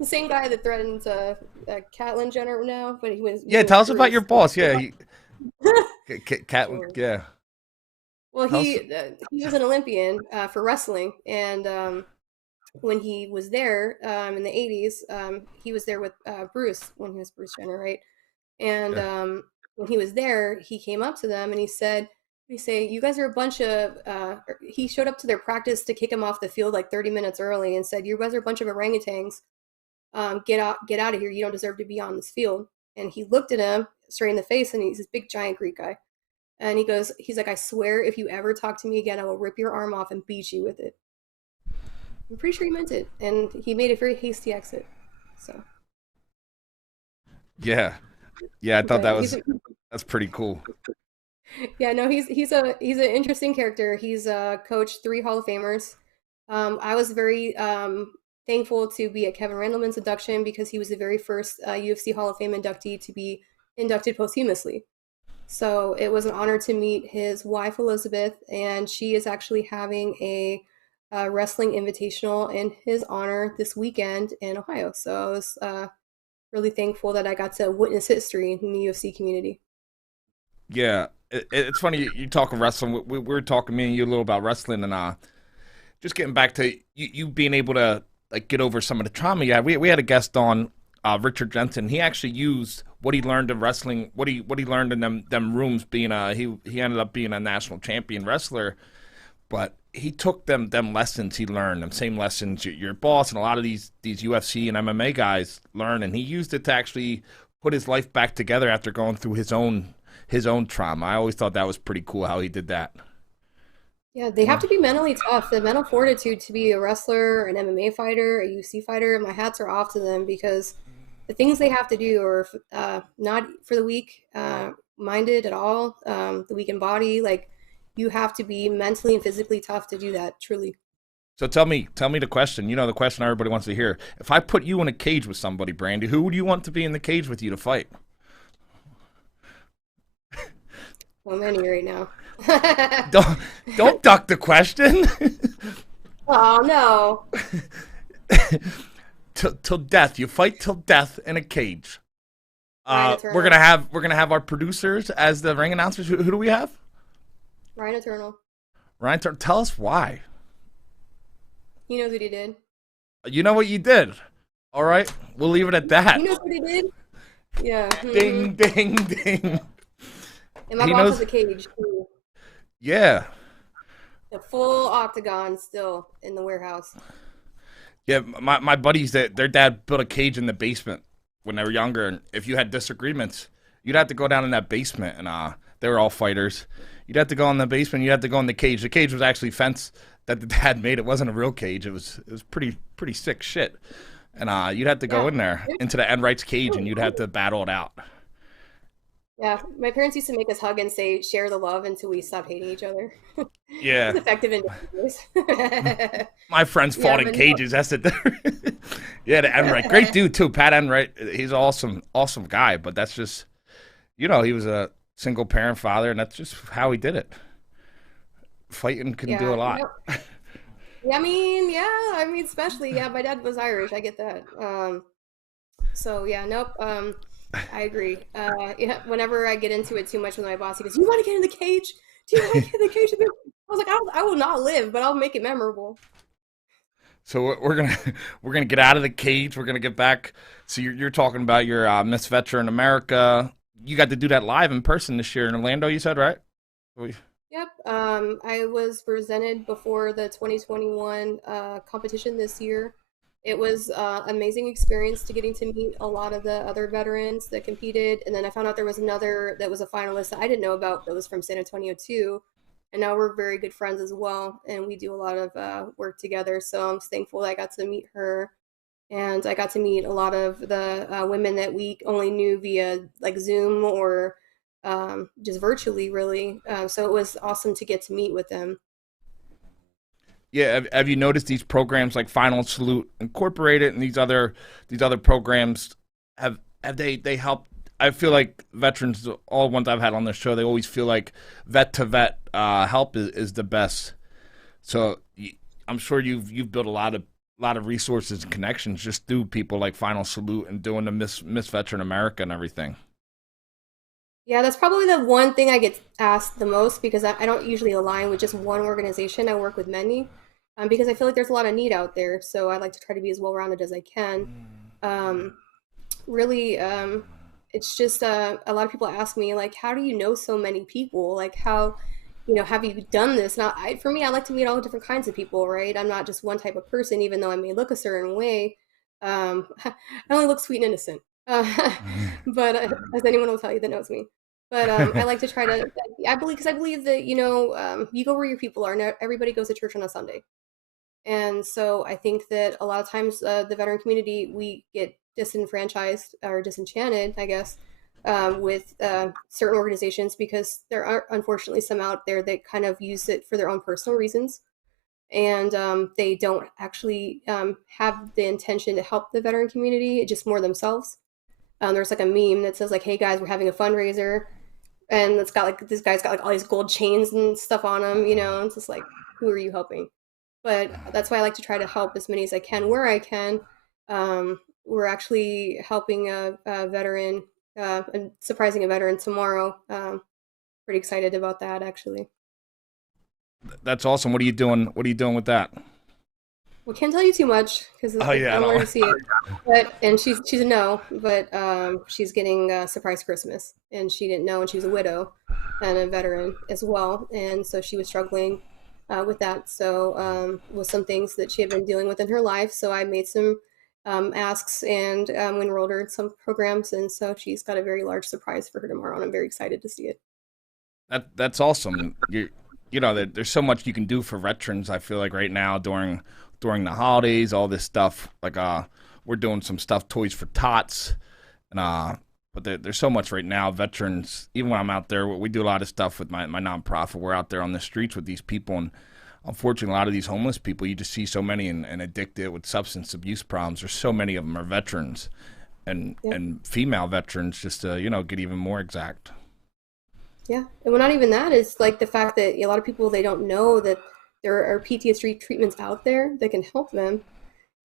same guy that threatened Caitlyn Jenner now, but he was. Yeah, tell us about your boss. Yeah, Caitlyn. Yeah. Well, he was an Olympian for wrestling, and when he was there in the 80s, he was there with Bruce when he was Bruce Jenner, right? And when he was there, he came up to them and he said, you guys are a bunch of, he showed up to their practice to kick him off the field like 30 minutes early and said, you guys are a bunch of orangutans. Get out of here. You don't deserve to be on this field. And he looked at him straight in the face, and he's this big giant Greek guy. And he's like, I swear if you ever talk to me again, I will rip your arm off and beat you with it. I'm pretty sure he meant it. And he made a very hasty exit. So. Yeah. I thought that's pretty cool. Yeah, no, he's an interesting character. He's coached 3 Hall of Famers. I was very thankful to be at Kevin Randleman's induction because he was the very first UFC Hall of Fame inductee to be inducted posthumously. So it was an honor to meet his wife, Elizabeth, and she is actually having a wrestling invitational in his honor this weekend in Ohio. So I was really thankful that I got to witness history in the UFC community. Yeah, it's funny you talk of wrestling. We were talking, me and you, a little about wrestling, and just getting back to you being able to like get over some of the trauma you had. We had a guest on, Richard Jensen. He actually used what he learned in wrestling, what he learned in them rooms. Being he ended up being a national champion wrestler, but he took them lessons he learned, them same lessons your boss and a lot of these UFC and MMA guys learn, and he used it to actually put his life back together after going through his own trauma. I always thought that was pretty cool how he did that. Yeah, they have to be mentally tough. The mental fortitude to be a wrestler, an MMA fighter, a UFC fighter. My hats are off to them because the things they have to do are not for the weak minded at all. The weak in body, like you have to be mentally and physically tough to do that. Truly. So tell me the question. You know the question everybody wants to hear. If I put you in a cage with somebody, Brandi, who would you want to be in the cage with you to fight? So many right now. Don't duck the question. Oh no. till death. You fight till death in a cage. Ryan We're Eternal. gonna have our producers as the ring announcers. Who do we have? Ryan Eternal. Ryan, tell us why. He knows what he did. You know what you did. All right, we'll leave it at that. He knows what he did. Yeah. Ding, ding, ding. And my He boss knows- has a cage too. Yeah. The full octagon still in the warehouse. Yeah, my buddies, their dad built a cage in the basement when they were younger, and if you had disagreements, you'd have to go down in that basement, and they were all fighters. You'd have to go in the basement, you'd have to go in the cage. The cage was actually fence that the dad made. It wasn't a real cage. It was pretty sick shit. And you'd have to go in there into the Enright's cage, and you'd have to battle it out. Yeah, my parents used to make us hug and say, share the love until we stop hating each other. Yeah. It's effective in different ways. My friends fought in but no. cages. That's it. Yeah, the Enright. Great dude, too. Pat Enright. He's an awesome guy, but that's just, he was a single parent father, and that's just how he did it. Fighting can do a lot. Yeah, I mean, especially, my dad was Irish. I get that. So, yeah, nope. I agree. Yeah, whenever I get into it too much with my boss, he goes, "You want to get in the cage? Do you want to get in the cage?" I was like, "I will not live, but I'll make it memorable." So we're gonna get out of the cage. We're gonna get back. So you're talking about your Miss Veteran America. You got to do that live in person this year in Orlando. You said, right? Yep. I was presented before the 2021 competition this year. It was amazing experience to getting to meet a lot of the other veterans that competed. And then I found out there was another that was a finalist that I didn't know about that was from San Antonio too. And now we're very good friends as well. And we do a lot of work together. So I'm thankful that I got to meet her. And I got to meet a lot of the women that we only knew via like Zoom or just virtually, really. So it was awesome to get to meet with them. Yeah, have you noticed these programs like Final Salute Incorporated and these other programs have they helped? I feel like veterans, all ones I've had on the show, they always feel like vet to vet help is the best. So I'm sure you've built a lot of resources and connections just through people like Final Salute and doing the Miss Veteran America and everything. Yeah, that's probably the one thing I get asked the most because I don't usually align with just one organization. I work with many because I feel like there's a lot of need out there. So I like to try to be as well-rounded as I can. Really, it's just a lot of people ask me, like, how do you know so many people? Like, how, have you done this? And for me, I like to meet all different kinds of people, right? I'm not just one type of person, even though I may look a certain way. I only look sweet and innocent. But as anyone will tell you that knows me. But I like to try to, I believe that, you go where your people are. Not everybody goes to church on a Sunday. And so I think that a lot of times the veteran community, we get disenfranchised or disenchanted, I guess, with certain organizations because there are unfortunately some out there that kind of use it for their own personal reasons. And they don't actually have the intention to help the veteran community, just more themselves. There's like a meme that says like, "Hey guys, we're having a fundraiser. and it's got like this guy's got like all these gold chains and stuff on him, you know. It's just like, who are you helping? But that's why I like to try to help as many as I can where I can. We're actually helping a veteran, and surprising a veteran tomorrow. Pretty excited about that, actually. That's awesome. What are you doing? What are you doing with that? Well, can't tell you too much because Oh yeah, I'm to see it. But and she's a no, but she's getting a surprise Christmas, and she didn't know, and she was a widow and a veteran as well, and so she was struggling with that. So with some things that she had been dealing with in her life, so I made some asks and enrolled her in some programs, and so she's got a very large surprise for her tomorrow, and I'm very excited to see it. That's awesome. You know, there's so much you can do for veterans. I feel like right now during the holidays, all this stuff. Like we're doing some stuff, toys for tots, and but there's so much right now. Veterans, even when I'm out there, we do a lot of stuff with my nonprofit. We're out there on the streets with these people, and unfortunately, a lot of these homeless people, you just see so many and addicted with substance abuse problems. There's so many of them are veterans, and female veterans, just to get even more exact. Yeah, and well, not even that, is like the fact that a lot of people, they don't know that there are PTSD treatments out there that can help them,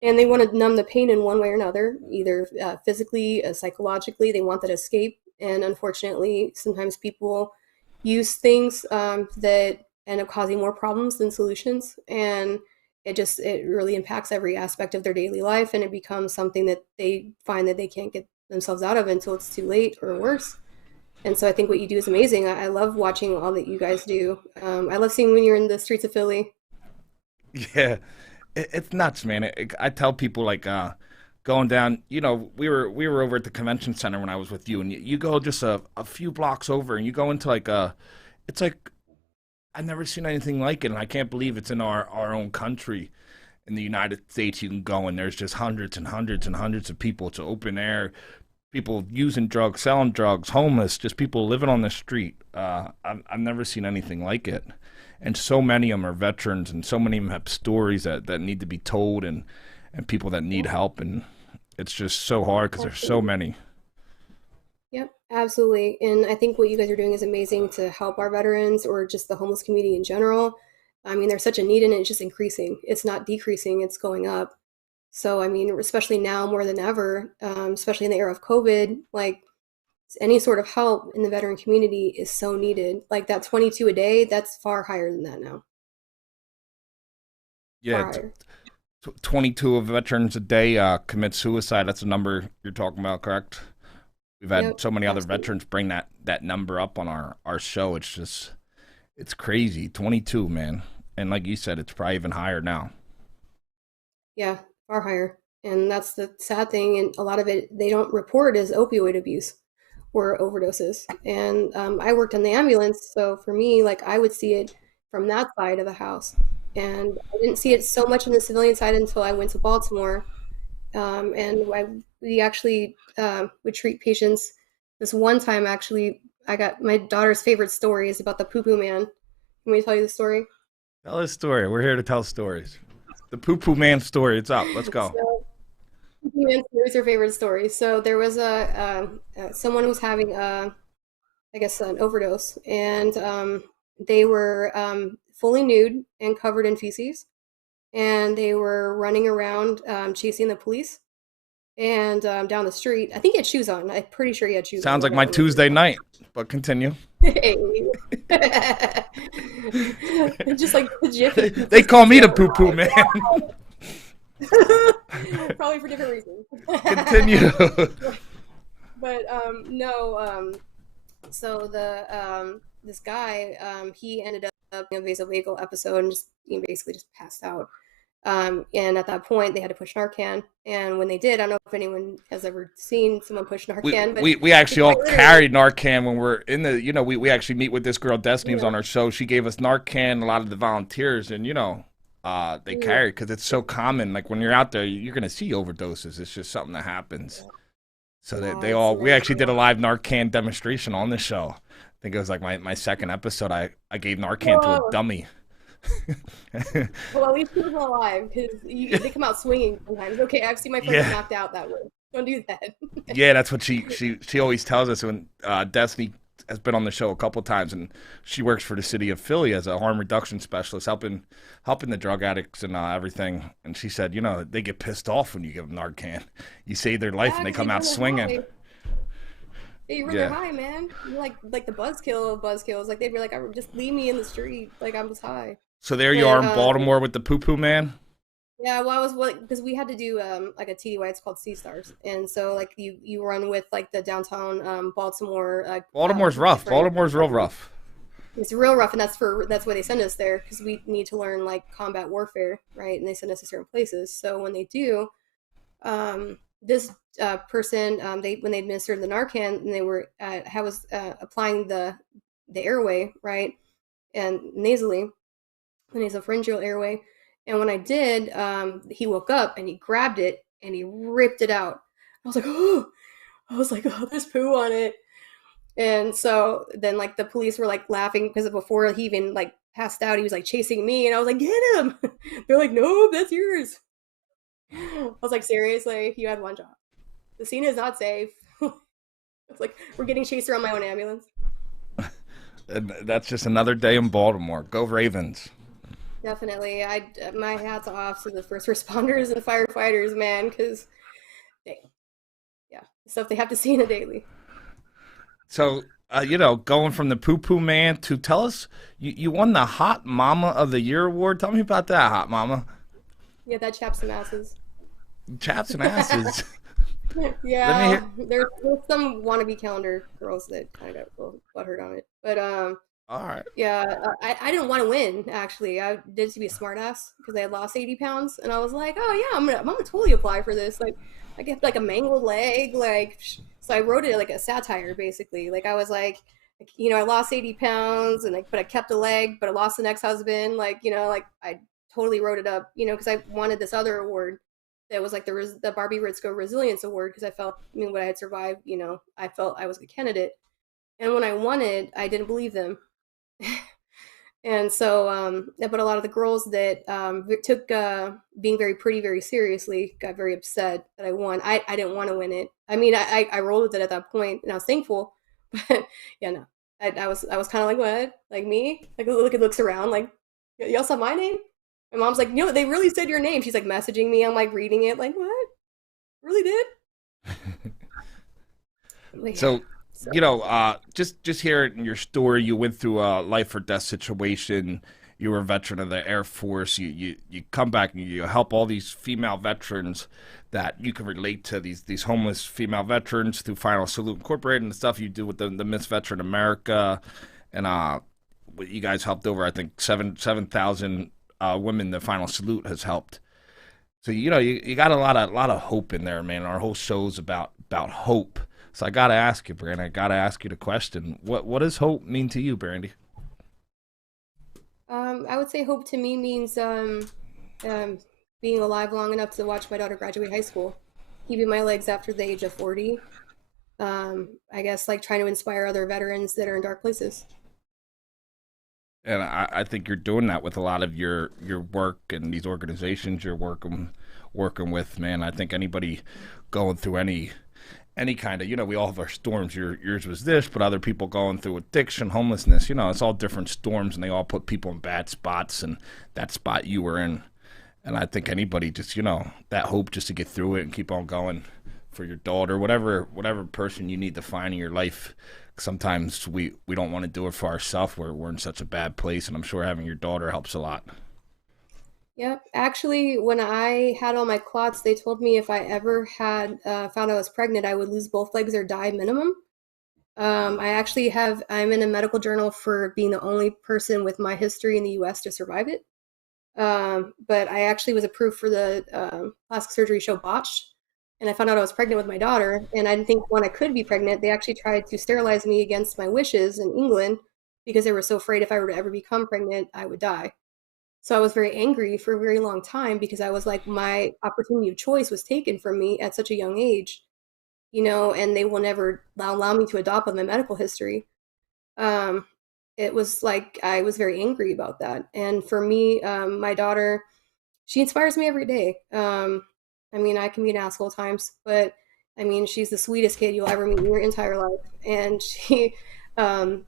and they want to numb the pain in one way or another, either physically, psychologically. They want that escape, and unfortunately, sometimes people use things that end up causing more problems than solutions, and it really impacts every aspect of their daily life, and it becomes something that they find that they can't get themselves out of until it's too late or worse. And so I think what you do is amazing. I love watching all that you guys do. I love seeing when you're in the streets of Philly. Yeah, it's nuts, man. I tell people like going down. We were over at the convention center when I was with you, and you go just a few blocks over, and you go into like it's like I've never seen anything like it, and I can't believe it's in our own country. In the United States, you can go, and there's just hundreds and hundreds and hundreds of people. It's open air. People using drugs, selling drugs, homeless, just people living on the street. I've never seen anything like it. And so many of them are veterans, and so many of them have stories that need to be told, and people that need help. And it's just so hard because there's so many. Yep, absolutely. And I think what you guys are doing is amazing to help our veterans or just the homeless community in general. I mean, there's such a need, and it's just increasing. It's not decreasing, it's going up. So, I mean, especially now more than ever, especially in the era of COVID, like any sort of help in the veteran community is so needed. Like that 22 a day, that's far higher than that now. Yeah, 22 of veterans a day commit suicide. That's the number you're talking about, correct? We've had so many other veterans bring that number up on our show. It's crazy. 22, man. And like you said, it's probably even higher now. Yeah. Far higher. And that's the sad thing. And a lot of it, they don't report as opioid abuse or overdoses. And I worked in the ambulance. So for me, like I would see it from that side of the house. And I didn't see it so much on the civilian side until I went to Baltimore. We actually would treat patients. This one time, actually, I got my daughter's favorite story is about the Poo Poo Man. Can we tell you the story? Tell a story. We're here to tell stories. The Poo Poo Man Story. It's up. Let's go. So, Poo Poo Man Story is your favorite story. So there was someone who was having I guess an overdose, and they were fully nude and covered in feces, and they were running around chasing the police and down the street. I think he had shoes on. I'm pretty sure he had shoes on. Sounds like my Tuesday night, but continue. Hey. Just like the Jiffy. They call me the Poo Poo Man. Probably for different reasons. Continue. But no, so this guy, he ended up in a vasovagal episode and just basically just passed out. And at that point, they had to push Narcan. And when they did, I don't know if anyone has ever seen someone push Narcan. We actually all carried Narcan when we're in the, we actually meet with this girl, Destiny, was on our show. She gave us Narcan, a lot of the volunteers, and, they carry it because it's so common. Like when you're out there, you're going to see overdoses. It's just something that happens. So we actually did a live Narcan demonstration on the show. I think it was like my second episode. I gave Narcan to a dummy. Well, at least he was alive because they come out swinging sometimes. Okay, I've seen my friends knocked out that way. Don't do that. Yeah, that's what she always tells us when Destiny has been on the show a couple times, and she works for the city of Philly as a harm reduction specialist, helping the drug addicts and everything. And she said, they get pissed off when you give them Narcan. You save their life, and they come out swinging. They really high, man. You're like the buzzkill of buzzkills. Like they'd be like, just leave me in the street. Like I'm just high. So there you are in Baltimore with the Poo Poo Man. Yeah, well, I was because we had to do like a TDY. It's called Sea Stars, and so like you run with like the downtown Baltimore. Baltimore's rough. Baltimore's real rough. It's real rough, and that's why they send us there, because we need to learn like combat warfare, right? And they send us to certain places. So when they do, this person, when they administered the Narcan, and they were was applying the airway, right, and nasally, the nasopharyngeal airway. And when I did, he woke up and he grabbed it and he ripped it out. I was like, oh, there's poo on it. And so then like the police were like laughing, because before he even like passed out, he was like chasing me, and I was like, get him. They're like, no, that's yours. I was like, seriously, you had one job. The scene is not safe. It's like we're getting chased around my own ambulance. And that's just another day in Baltimore. Go Ravens. Definitely. My hat's off to the first responders and firefighters, man, because stuff they have to see in a daily. So, going from the Poo Poo Man to, tell us, you won the Hot Mama of the Year award. Tell me about that, Hot Mama. Yeah, that chaps some asses. Chaps and asses. Yeah, there's some wannabe calendar girls that kind of got butthurt on it, but all right. Yeah, I didn't want to win, actually. I did to be a smartass because I had lost 80 pounds, and I was like, oh yeah, I'm gonna totally apply for this. Like, I get like a mangled leg, like, so I wrote it like a satire, basically. Like, I was like, I lost 80 pounds, and but I kept a leg, but I lost an ex-husband. Like, like I totally wrote it up, because I wanted this other award that was like the Barbie Ritzko Resilience Award, because I felt, when I had survived, I felt I was a candidate. And when I won it, I didn't believe them. And so, but a lot of the girls that took being very pretty very seriously got very upset that I won. I didn't want to win it. I mean, I rolled with it at that point, and I was thankful. But yeah, no, I was kind of like, what? Like me? Like looks around, like, y'all saw my name? My mom's like, they really said your name. She's like messaging me. I'm like reading it, like, what? Really did? So, just hearing your story, you went through a life or death situation. You were a veteran of the Air Force. You come back and you help all these female veterans that you can relate to, these homeless female veterans, through Final Salute Incorporated and the stuff you do with the Miss Veteran America. And you guys helped over, I think, 7,000 women the Final Salute has helped. So, you got a lot of hope in there, man. Our whole show's about hope. So I got to ask you, Brandi, I got to ask you the question. What does hope mean to you, Brandi? I would say hope to me means being alive long enough to watch my daughter graduate high school, keeping my legs after the age of 40. I guess like trying to inspire other veterans that are in dark places. And I think you're doing that with a lot of your work and these organizations you're working with, man. I think anybody going through any kind of, we all have our storms. Yours was this, but other people going through addiction, homelessness, it's all different storms, and they all put people in bad spots, and that spot you were in. And I think anybody just, that hope just to get through it and keep on going for your daughter, whatever person you need to find in your life. Sometimes we don't want to do it for ourselves. We're in such a bad place, and I'm sure having your daughter helps a lot. Yep. Actually, when I had all my clots, they told me if I ever had found I was pregnant, I would lose both legs or die minimum. I'm in a medical journal for being the only person with my history in the U.S. to survive it. But I actually was approved for the plastic surgery show Botched, and I found out I was pregnant with my daughter, and I didn't think when I could be pregnant. They actually tried to sterilize me against my wishes in England because they were so afraid if I were to ever become pregnant, I would die. So I was very angry for a very long time because I was like, my opportunity of choice was taken from me at such a young age, and they will never allow me to adopt on my medical history. It was like, I was very angry about that. And for me, my daughter, she inspires me every day. I can be an asshole at times, but she's the sweetest kid you'll ever meet in your entire life. And Um,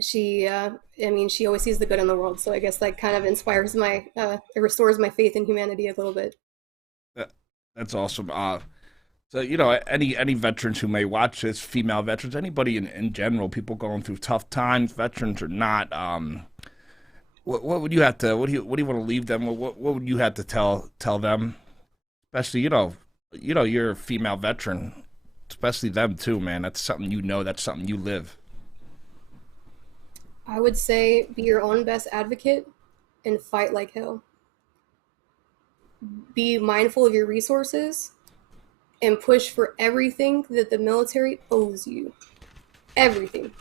she always sees the good in the world. So I guess that kind of inspires it restores my faith in humanity a little bit. That's awesome. So any veterans who may watch this, female veterans, anybody in general, people going through tough times, veterans or not, what would you have to what do you want to leave them? What would you have to tell them? Especially you're a female veteran, especially them too, man. That's something that's something you live. I would say be your own best advocate and fight like hell. Be mindful of your resources and push for everything that the military owes you. Everything.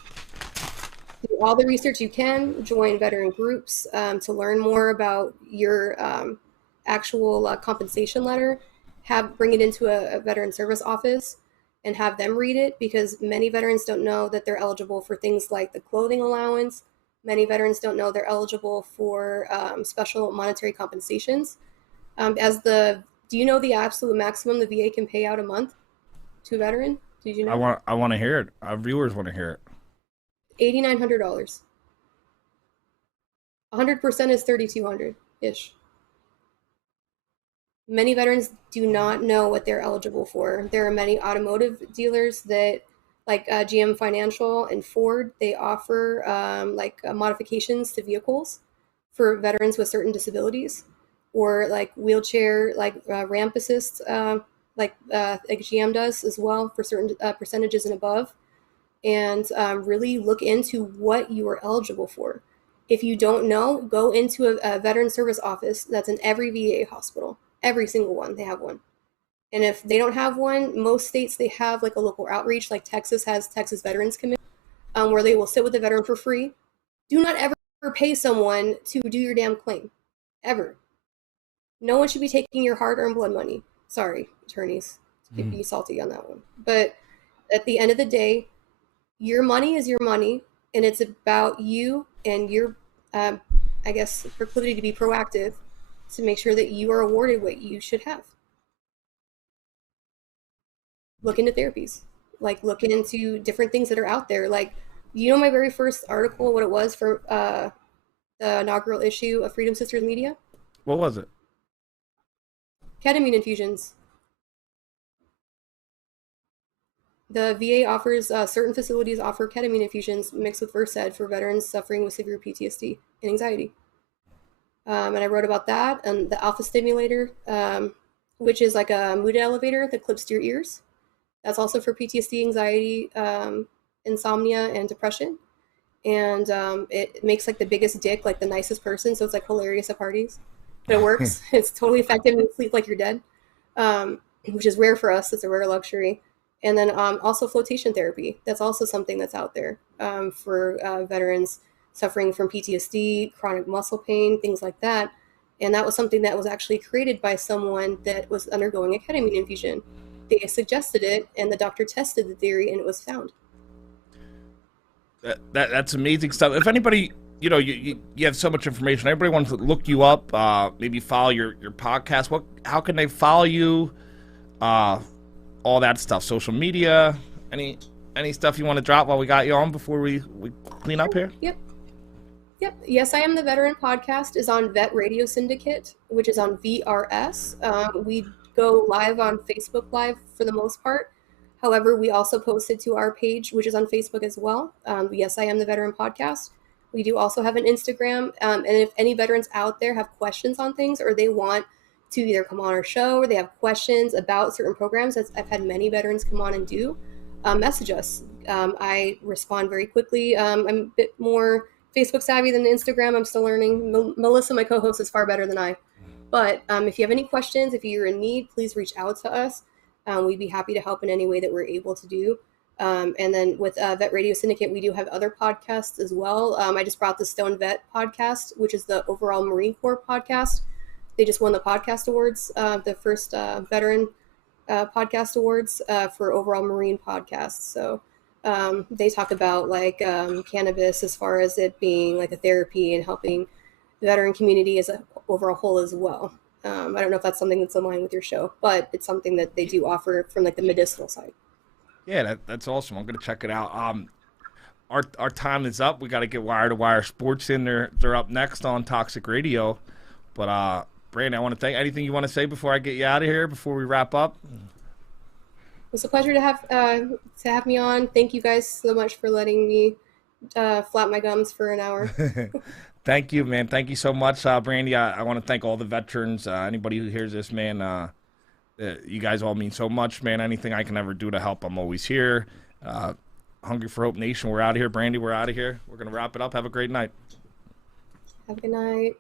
Do all the research you can, join veteran groups to learn more about your actual compensation letter. Bring it into a veteran service office and have them read it, because many veterans don't know that they're eligible for things like the clothing allowance. Many veterans don't know they're eligible for special monetary compensations. Do you know the absolute maximum the VA can pay out a month to a veteran? Did you know? I want to hear it. Our viewers want to hear it. $8,900. 100% is $3,200 ish. Many veterans do not know what they're eligible for. There are many automotive dealers that, like GM Financial and Ford, they offer modifications to vehicles for veterans with certain disabilities, or like wheelchair, ramp assist, like GM does as well for certain percentages and above. And really look into what you are eligible for. If you don't know, go into a veteran service office that's in every VA hospital. Every single one, they have one. And if they don't have one, most states, they have like a local outreach, like Texas has Texas Veterans Committee, where they will sit with the veteran for free. Do not ever pay someone to do your damn claim, ever. No one should be taking your hard-earned blood money. Sorry, attorneys, to be salty on that one. But at the end of the day, your money is your money, and it's about you and your, proclivity to be proactive to make sure that you are awarded what you should have. Look into therapies, look into different things that are out there. My very first article, what it was for the inaugural issue of Freedom Sisters Media? What was it? Ketamine infusions. The VA offers, certain facilities offer ketamine infusions mixed with Versed for veterans suffering with severe PTSD and anxiety. And I wrote about that, and the alpha stimulator, which is like a mood elevator that clips to your ears. That's also for PTSD, anxiety, insomnia, and depression. And it makes the biggest dick, the nicest person, so it's hilarious at parties. But it works. It's totally effective, and you sleep like you're dead, which is rare for us. It's a rare luxury. And then also flotation therapy. That's also something that's out there for veterans suffering from PTSD, chronic muscle pain, things like that. And that was something that was actually created by someone that was undergoing a ketamine infusion. They suggested it, and the doctor tested the theory, and it was found. That's amazing stuff. If anybody, you have so much information, everybody wants to look you up, maybe follow your podcast. How can they follow you? All that stuff, social media, any stuff you want to drop while we got you on before we clean up here? Yep. Yes, I Am the Veteran podcast is on Vet Radio Syndicate, which is on VRS. We go live on Facebook Live for the most part. However, we also post it to our page, which is on Facebook as well. Yes, I Am the Veteran podcast. We do also have an Instagram. And if any veterans out there have questions on things, or they want to either come on our show, or they have questions about certain programs, as I've had many veterans come on and do, message us. I respond very quickly. I'm a bit more Facebook savvy than Instagram. I'm still learning. Melissa, my co-host, is far better than I. But if you have any questions, if you're in need, please reach out to us. We'd be happy to help in any way that we're able to do. And then with Vet Radio Syndicate, we do have other podcasts as well. I just brought the Stone Vet podcast, which is the overall Marine Corps podcast. They just won the podcast awards, the first veteran podcast awards for overall Marine podcasts. So they talk about cannabis as far as it being a therapy and helping the veteran community as a overall whole as well. I don't know if that's something that's in line with your show, but it's something that they do offer from the medicinal side. Yeah, that's awesome. I'm gonna check it out. our time is up. We got to get Wire to Wire Sports in there. They're up next on Toxic Radio. But Brandi, I want to thank. Anything you want to say before I get you out of here? Before we wrap up? It's a pleasure to have me on. Thank you guys so much for letting me flap my gums for an hour. Thank you, man. Thank you so much, Brandi. I want to thank all the veterans. Anybody who hears this, man. You guys all mean so much, man. Anything I can ever do to help, I'm always here. Hungry for Hope Nation, we're out of here. Brandi, we're out of here. We're going to wrap it up. Have a great night. Have a good night.